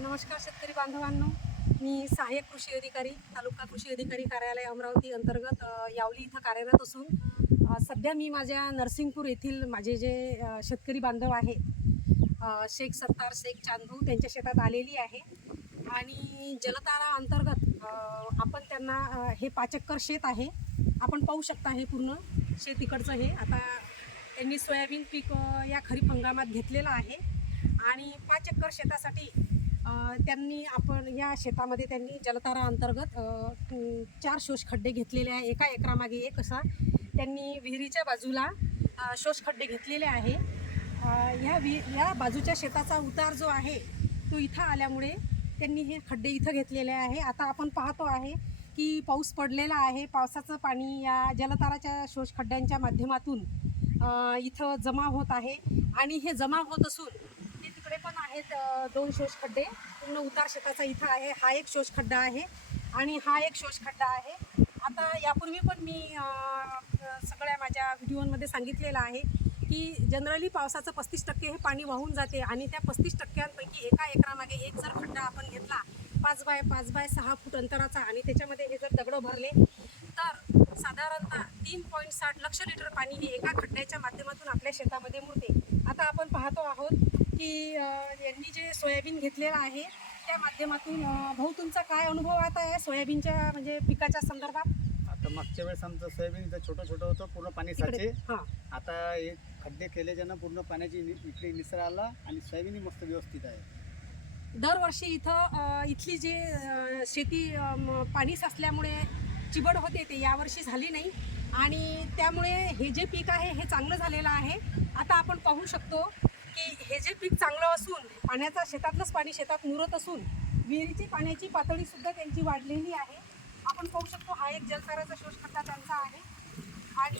नमस्कार शेतकरी बांधवांनो. मी सहाय्यक कृषी अधिकारी तालुका कृषी अधिकारी कार्यालय अमरावती अंतर्गत यावली इथं कार्यरत असून सध्या मी माझ्या नरसिंगपूर येथील माझे जे शेतकरी बांधव आहेत शेख सत्तार शेख चांदू त्यांच्या शेतात आलेली आहे. आणि जलतारा अंतर्गत आपण त्यांना हे पाच एकर शेत आहे. आपण पाहू शकता हे पूर्ण शेत इकडचं हे. आता त्यांनी सोयाबीन पीक या खरीप हंगामात घेतलेलं आहे. आणि पाच एकर शेतासाठी त्यांनी आपण या शेतामध्ये त्यांनी जलतारा अंतर्गत चार शोष खड्डे घेतलेले आहे. एका एकरामागे एक असा त्यांनी विहिरीच्या बाजूला शोष खड्डे घेतलेले आहे. ह्या वि या बाजूच्या शेताचा उतार जो आहे तो इथं आल्यामुळे त्यांनी हे खड्डे इथं घेतलेले आहे. आता आपण पाहतो आहे की पाऊस पडलेला आहे. पावसाचं पाणी या जलताराच्या शोष खड्ड्यांच्या माध्यमातून इथं जमा होत आहे. आणि हे जमा होत असून इकडे पण आहेत दोन शोष खड्डे पूर्ण उतार शेताचा इथं आहे. हा एक शोष खड्डा आहे आणि हा एक शोष खड्डा आहे. आता यापूर्वी पण मी सगळ्या माझ्या व्हिडिओमध्ये सांगितलेलं आहे की जनरली पावसाचं पस्तीस टक्के हे पाणी वाहून जाते आणि त्या पस्तीस टक्क्यांपैकी एका एकरामागे एक जर खड्डा आपण घेतला पाच बाय पाच बाय सहा फूट अंतराचा आणि त्याच्यामध्ये हे जर दगडं भरले तर साधारणतः तीन पॉईंट साठ लक्ष लिटर पाणी हे एका खड्ड्याच्या माध्यमातून आपल्या शेतामध्ये मुरते. आता आपण पाहतो आहोत की यांनी जे सोयाबीन घेतलेलं आहे त्या माध्यमातून भाऊ तुमचा काय अनुभव आता आहे सोयाबीनच्या म्हणजे पिकाच्या संदर्भात? आता मागच्या वेळेस आमचं सोयाबीन इथं छोटं छोटं होतं पूर्ण पाणी साचे. हां. आता हे खड्डे केल्याच्यानं पूर्ण पाण्याची नि- इकडे निसरा आला आणि सोयाबीन मस्त व्यवस्थित आहे. दरवर्षी इथं अ, इथली जी अ, शेती अ, म, पाणी साचल्यामुळे चिबड होते ते यावर्षी झाली नाही. आणि त्यामुळे हे जे पीक आहे हे चांगलं झालेलं आहे. आता आपण पाहू शकतो की हे जे पीक चांगलं असून पाण्याचा शेतातलंच पाणी शेतात मुरत असून विहिरीची पाण्याची पातळीसुद्धा त्यांची वाढलेली आहे. आपण पाहू शकतो हा एक जलसाराचा शोषखड्डा त्यांचा आहे. आणि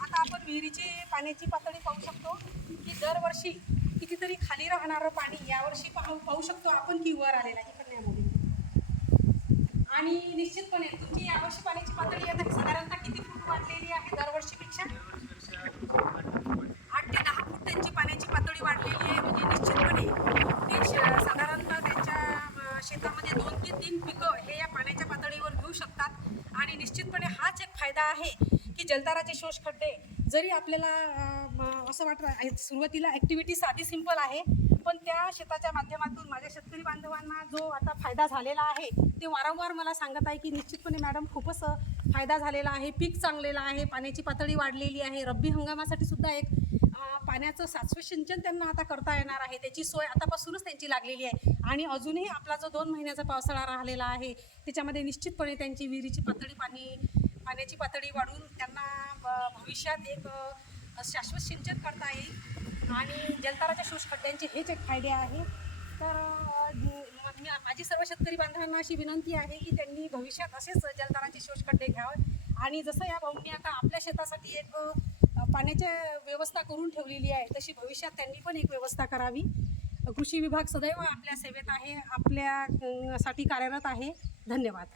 आता आपण विहिरीची पाण्याची पातळी पाहू शकतो की दरवर्षी कितीतरी खाली राहणारं पाणी यावर्षी पाहू पाहू शकतो आपण की वर आलेलं आहे करण्यामध्ये. आणि निश्चितपणे तुमची यावर्षी पाण्याची पातळी आता साधारणतः किती फूट वाढलेली आहे दरवर्षीपेक्षा आठ ते दहा फूट त्यांची पाण्याची पातळी वाढलेली आहे म्हणजे निश्चितपणे ते श- साधारणतः त्यांच्या अं, शेतामध्ये दोन ते तीन पिकं हे या पाण्याच्या करू शकतात. आणि निश्चितपणे हाच एक फायदा आहे की जलताराचे शोष खड्डे जरी आपल्याला असं वाटतं सुरुवातीला ॲक्टिव्हिटी साधी सिंपल आहे पण त्या शेताच्या माध्यमातून माझ्या शेतकरी बांधवांना जो आता फायदा झालेला आहे ते वारंवार मला सांगत आहे की निश्चितपणे मॅडम खूपच फायदा झालेला आहे पीक चांगलेलं आहे पाण्याची पातळी वाढलेली आहे रब्बी हंगामासाठी सुद्धा एक पाण्याचं शाश्वत सिंचन त्यांना आता करता येणार आहे. त्याची सोय आतापासूनच त्यांची लागलेली आहे. आणि अजूनही आपला जो दोन महिन्याचा पावसाळा राहिलेला आहे त्याच्यामध्ये निश्चितपणे त्यांची विहिरीची पातळी पाणी पाण्याची पातळी वाढून त्यांना ब- भविष्यात एक शाश्वत सिंचन करता येईल. आणि जलताराच्या शोषखड्ड्यांचे हेच एक फायदे आहे. तर माझी सर्व शेतकरी बांधवांना अशी विनंती आहे की त्यांनी भविष्यात असेच जलताराचे शोषखड्डे घ्यावे आणि जसं या भाऊंनी आता आपल्या शेतासाठी एक पाण्याच्या व्यवस्था करून ठेवलेली आहे तशी भविष्यात त्यांनी पण एक व्यवस्था करावी. कृषी विभाग सदैव आपल्या सेवेत आहे आपल्या साठी कार्यरत आहे. धन्यवाद.